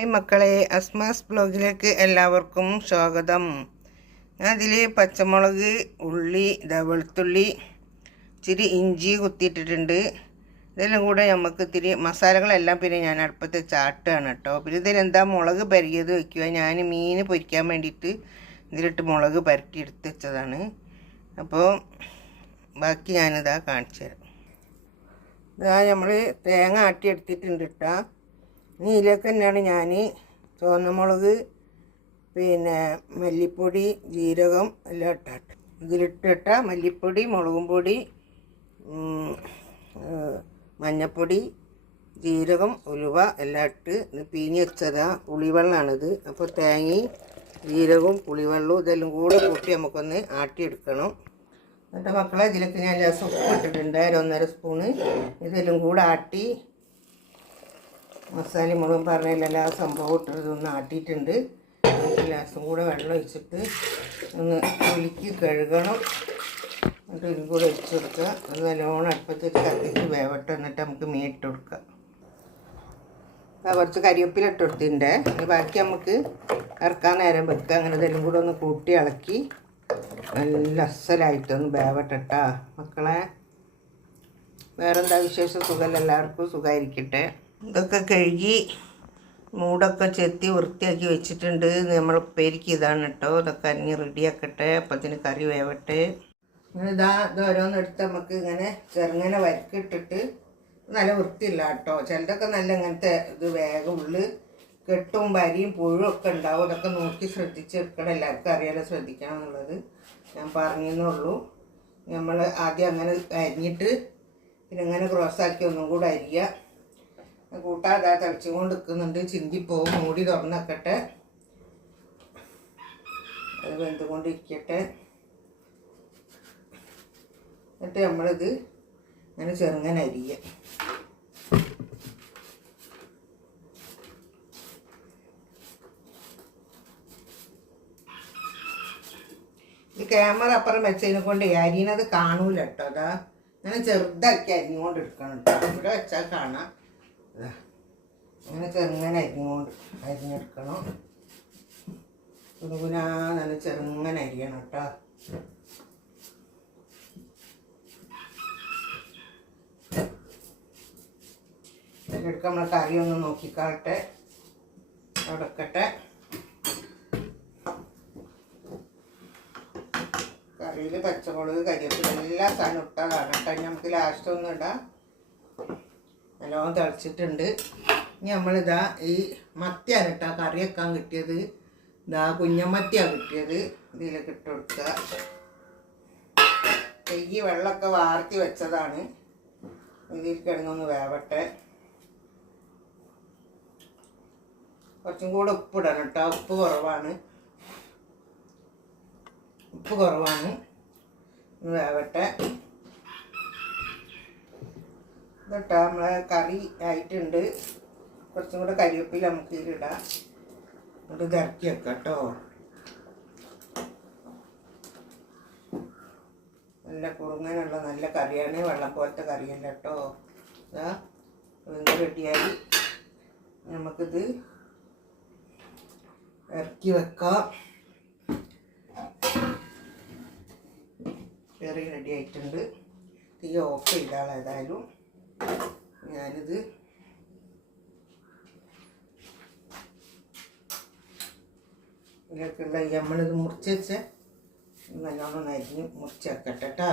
Hi മക്കളെ, അസ്മാസ് ബ്ലോഗിലേക്ക് എല്ലാവർക്കും സ്വാഗതം. ഞാൻ അതിൽ പച്ചമുളക്, ഉള്ളി, വെളുത്തുള്ളി, ഇച്ചിരി ഇഞ്ചി കുത്തിയിട്ടിട്ടുണ്ട്. ഇതെല്ലാം കൂടെ നമുക്ക് ഇത്തിരി മസാലകളെല്ലാം പിന്നെ ഞാൻ അടുപ്പത്ത് ചാട്ടുകയാണ് കേട്ടോ. പിന്നെ ഇതിലെന്താ മുളക് പരികിയത് വയ്ക്കുക. ഞാൻ മീൻ പൊരിക്കാൻ വേണ്ടിയിട്ട് ഇതിലിട്ട് മുളക് പരട്ടി എടുത്ത് വെച്ചതാണ്. അപ്പോൾ ബാക്കി ഞാനിതാ കാണിച്ചു തരാം. ഇതാ നമ്മൾ തേങ്ങ ആട്ടി എടുത്തിട്ടുണ്ട് കേട്ടോ. ഇനി ഇതിലേക്ക് തന്നെയാണ് ഞാൻ ചുവന്നമുളക്, പിന്നെ മല്ലിപ്പൊടി, ജീരകം എല്ലാം ഇട്ടാട്ട്. ഇതിലിട്ടിട്ട മല്ലിപ്പൊടി, മുളകും പൊടി, മഞ്ഞൾപ്പൊടി, ജീരകം, ഉലുവ എല്ലാം ഇട്ട് പീഞ്ഞ് വെച്ചതാ. പുളിവെള്ളമാണിത്. അപ്പോൾ തേങ്ങയും ജീരകവും പുളിവെള്ളവും ഇതെല്ലാം കൂടെ കൂട്ടി നമുക്കൊന്ന് ആട്ടിയെടുക്കണം. എന്നിട്ട് മക്കളെ ഇതിലേക്ക് ഞാൻ ഉപ്പ് ഇട്ടിട്ടുണ്ട്, 1.5 സ്പൂണ്. ഇതെല്ലാം കൂടെ ആട്ടി മസാല മുഴുവൻ പറഞ്ഞില്ല എല്ലാ സംഭവം ഇട്ടതൊന്ന് ആട്ടിയിട്ടുണ്ട്. ഗ്ലാസും കൂടെ വെള്ളം ഒഴിച്ചിട്ട് ഒന്ന് കുലുക്കി കഴുകണം. എന്നിട്ട് ഇതിൽ കൂടെ ഒഴിച്ച് കൊടുക്കുക. അത് നല്ലോണം അടുപ്പത്ത് കത്തിച്ച് വേവട്ടെ. എന്നിട്ട് നമുക്ക് മീൻ ഇട്ട് കൊടുക്കാം. കുറച്ച് കരിവേപ്പില ഇട്ട് കൊടുത്തിട്ടുണ്ട്. ബാക്കി നമുക്ക് ഇറക്കാൻ നേരം വെക്കുക. അങ്ങനെ ഇതെല്ലാം കൂടെ ഒന്ന് കൂട്ടി ഇളക്കി നല്ല അസലായിട്ടൊന്ന് വേവട്ടെട്ടാ മക്കളെ. വേറെന്താ വിശേഷം? സുഖമല്ല, എല്ലാവർക്കും സുഖമായിരിക്കട്ടെ. ഇതൊക്കെ കഴുകി മൂടൊക്കെ ചെത്തി വൃത്തിയാക്കി വെച്ചിട്ടുണ്ട്. നമ്മൾ ഉപ്പേരിക്ക് ഇതാണ് കേട്ടോ. ഇതൊക്കെ അരിഞ്ഞ് റെഡിയാക്കട്ടെ. അപ്പത്തിന് കറി വേവട്ടെ. അങ്ങനെ ഇത് ഓരോന്നെടുത്ത് നമുക്ക് ഇങ്ങനെ ചെറുങ്ങനെ വരക്കിട്ടിട്ട്, നല്ല വൃത്തിയില്ല കേട്ടോ. ചിലതൊക്കെ നല്ല ഇങ്ങനത്തെ ഇത് വേഗം ഉള്ളിൽ കെട്ടും വരിയും പുഴും ഒക്കെ ഉണ്ടാവും. അതൊക്കെ നോക്കി ശ്രദ്ധിച്ചെടുക്കണം. എല്ലാവർക്കും അറിയാലോ ശ്രദ്ധിക്കണം എന്നുള്ളത്. ഞാൻ പറഞ്ഞെന്നുള്ളൂ. നമ്മൾ ആദ്യം അങ്ങനെ അരിഞ്ഞിട്ട് പിന്നെ ഇങ്ങനെ ക്രോസാക്കി ഒന്നും കൂടെ അരിയുക. കൂട്ടാതെ തിളച്ചും കൊണ്ട് നിൽക്കുന്നുണ്ട്. ചിന്തിപ്പോവും. മൂടി തുറന്നേക്കട്ടെ. അത് വെന്തുകൊണ്ടിരിക്കട്ടെ. എന്നിട്ട് നമ്മളിത് ഇങ്ങനെ ചെറുങ്ങനെ അരിയുക. ഈ ക്യാമറ അപ്പുറം വെച്ചതിനെ കൊണ്ട് അരിയണത് കാണൂല കേട്ടോ. അതാ അങ്ങനെ ചെറുതാക്കി അരിഞ്ഞുകൊണ്ട് എടുക്കണം കേട്ടോ. ഇവിടെ വെച്ചാൽ കാണാം. അങ്ങനെ ചെറുങ്ങനെ അരിഞ്ഞെടുക്കണം. കുനുകുനാ നല്ല ചെറുങ്ങനെ അരിയണം കേട്ടോ. ഇതിലെടുക്കാൻ നമ്മൾ കറി ഒന്ന് നോക്കിക്കാട്ടെ. അടക്കട്ടെ. കറിയിൽ പച്ചമുളക്, കരിവേപ്പില എല്ലാ സാധനം ഇട്ടതാണ് കേട്ടോ. നമുക്ക് ലാസ്റ്റ് ഒന്നും ഇടാം. നല്ലോണം തിളച്ചിട്ടുണ്ട്. ഇനി നമ്മളിതാ ഈ മത്തിയാണ് കേട്ടോ കറി വെക്കാൻ കിട്ടിയത്. ഇതാ കുഞ്ഞമത്തിയാണ് കിട്ടിയത്. ഇതിലേക്ക് ഇട്ട് കൊടുക്കുക. ഈ വെള്ളമൊക്കെ വാർത്തി വെച്ചതാണ്. ഇതിൽ കിടന്നൊന്ന് വേവട്ടെ. കുറച്ചും കൂടെ ഉപ്പിടണം കേട്ടോ. ഉപ്പ് കുറവാണ്. ഒന്ന് വേവട്ടെ. ഇതട്ടാ നമ്മളെ കറി ആയിട്ടുണ്ട്. കുറച്ചും കൂടെ കരിവേപ്പില നമുക്ക് ഇതിലിടാം. എന്നിട്ട് ഇത് ഇറക്കി വെക്കാം കേട്ടോ. നല്ല കുറുങ്ങനുള്ള നല്ല കറിയാണ്. വെള്ളം പോലത്തെ കറിയല്ല കേട്ടോ. ഇതാ വെന്ത് റെഡിയായി. നമുക്കിത് ഇറക്കി വെക്കാം. കറി റെഡി ആയിട്ടുണ്ട്. തീ ഓഫ് ചെയ്താൽ ഏതായാലും ഞാനിത് ഇതിലേക്കുള്ള നമ്മളിത് മുറിച്ച് വെച്ച് നല്ലോണം അരിഞ്ഞ് മുറിച്ച് വെക്കട്ടെ കേട്ടോ.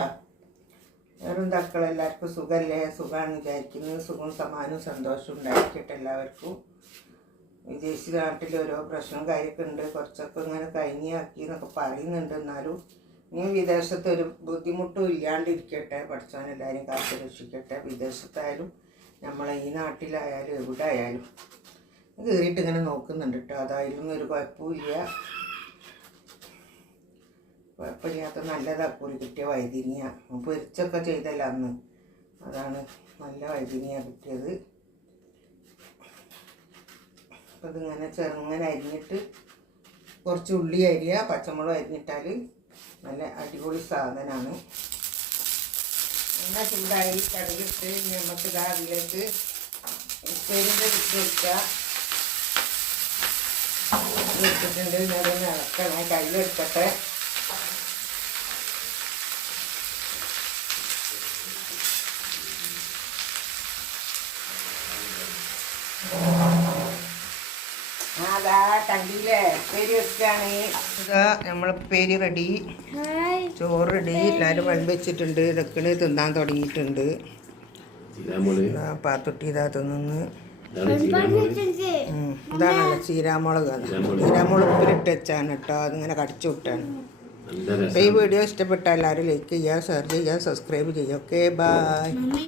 വേറെന്താക്കൾ എല്ലാവർക്കും സുഖമല്ലേ? സുഖമാണ് വിചാരിക്കുന്നത്. സുഖവും സമാനവും സന്തോഷവും ഉണ്ടായിരിക്കട്ടെ എല്ലാവർക്കും. വിദേശ നാട്ടിൽ ഓരോ പ്രശ്നവും കാര്യമൊക്കെ ഉണ്ട്. കുറച്ചൊക്കെ ഇങ്ങനെ കഴിഞ്ഞാക്കി എന്നൊക്കെ പറയുന്നുണ്ട്. എന്നാലും ഇനി വിദേശത്തൊരു ബുദ്ധിമുട്ടും ഇല്ലാണ്ടിരിക്കട്ടെ. പഠിച്ചവൻ എല്ലാവരും കാത്തു രക്ഷിക്കട്ടെ. വിദേശത്തായാലും നമ്മളെ ഈ നാട്ടിലായാലും എവിടെ ആയാലും കയറിയിട്ട് ഇങ്ങനെ നോക്കുന്നുണ്ട് കേട്ടോ. അതായാലും ഒരു കുഴപ്പമില്ല. കുഴപ്പമില്ലാത്ത നല്ലതാക്കൂലി കിട്ടിയ വൈദ്യുനിയ. പൊരിച്ചൊക്കെ ചെയ്തല്ല അന്ന്. അതാണ് നല്ല വൈദ്യുനിയ കിട്ടിയത്. അപ്പം ഇതിങ്ങനെ ചെറുങ്ങനെ അരിഞ്ഞിട്ട് കുറച്ച് ഉള്ളി അരിയുക, പച്ചമുളക് അരിഞ്ഞിട്ടാൽ നല്ല അടിപൊളി സാധനമാണ്. എണ്ണ ചൂടായി കടുകിട്ട് നമുക്ക് അതിലേക്ക് ഉപ്പേരിൻ്റെ ഇട്ട് കൊടുക്കുക. ഇട്ടിട്ടുണ്ട്. ഞാനൊന്ന് ഇളക്കണേ, കയ്യിലെടുക്കട്ടെ. അതാ കണ്ടില്ലേ, ഉപ്പേരി വെക്കുകയാണ്. ഇതാ നമ്മൾ ഉപ്പേരി റെഡി, ചോറ് റെഡി, എല്ലാവരും വെള്ളം വെച്ചിട്ടുണ്ട്. ഇതൊക്കെ തിന്നാൻ തുടങ്ങിയിട്ടുണ്ട്. പാത്തുട്ടി ഇതാ തിന്നുന്നു. ഇതാണല്ലോ ചീരാമുളക്. ചീരാമുളക് ഉപ്പിലിട്ട് വെച്ചാണ് കേട്ടോ, അതിങ്ങനെ കടിച്ചു വിട്ടാണ്. അപ്പോൾ ഈ വീഡിയോ ഇഷ്ടപ്പെട്ടാൽ എല്ലാവരും ലൈക്ക് ചെയ്യുക, ഷെയർ ചെയ്യുക, സബ്സ്ക്രൈബ് ചെയ്യുക. Okay, by.